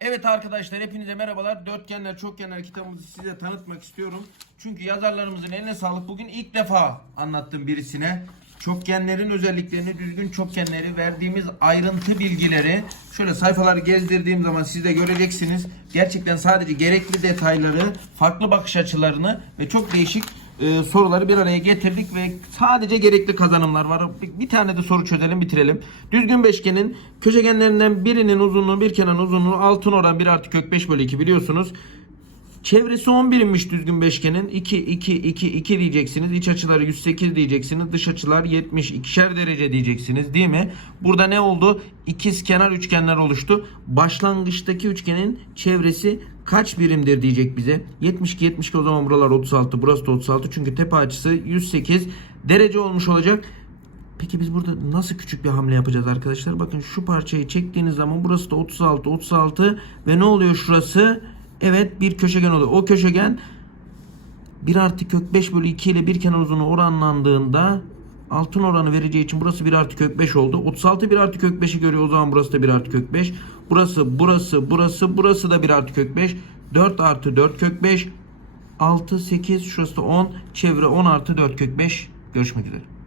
Evet arkadaşlar hepinize merhabalar. Dörtgenler Çokgenler kitabımızı size tanıtmak istiyorum. Çünkü yazarlarımızın eline sağlık. Bugün ilk defa anlattım birisine. Çokgenlerin özelliklerini, düzgün çokgenleri, verdiğimiz ayrıntı bilgileri şöyle sayfaları gezdirdiğim zaman siz de göreceksiniz. Gerçekten sadece gerekli detayları, farklı bakış açılarını ve çok değişik e, soruları bir araya getirdik ve sadece gerekli kazanımlar var. Bir, bir tane de soru çözelim bitirelim. Düzgün beşgenin köşegenlerinden birinin uzunluğu bir kenarın uzunluğu altın oran 1 artı kök 5 bölü 2 biliyorsunuz. Çevresi 11'inmiş düzgün beşgenin. 2, 2, 2, 2 diyeceksiniz. İç açıları 108 diyeceksiniz. Dış açılar 70, ikişer derece diyeceksiniz değil mi? Burada ne oldu? İkiz kenar üçgenler oluştu. Başlangıçtaki üçgenin çevresi kaç birimdir diyecek bize. 72, 72 o zaman buralar 36. Burası da 36. Çünkü tepe açısı 108 derece olmuş olacak. Peki biz burada nasıl küçük bir hamle yapacağız arkadaşlar? Bakın şu parçayı çektiğiniz zaman burası da 36, 36 ve ne oluyor şurası? Evet bir köşegen oluyor. O köşegen 1 artı kök 5 bölü 2 ile bir kenar uzunluğu oranlandığında altın oranı vereceği için burası 1 artı kök 5 oldu. 36 1 artı kök 5'i görüyor. O zaman burası da 1 artı kök 5. Burası, burası, burası, burası da 1 artı kök 5. 4 artı 4 kök 5. 6, 8, şurası da 10. Çevre 10 artı 4 kök 5. Görüşmek üzere.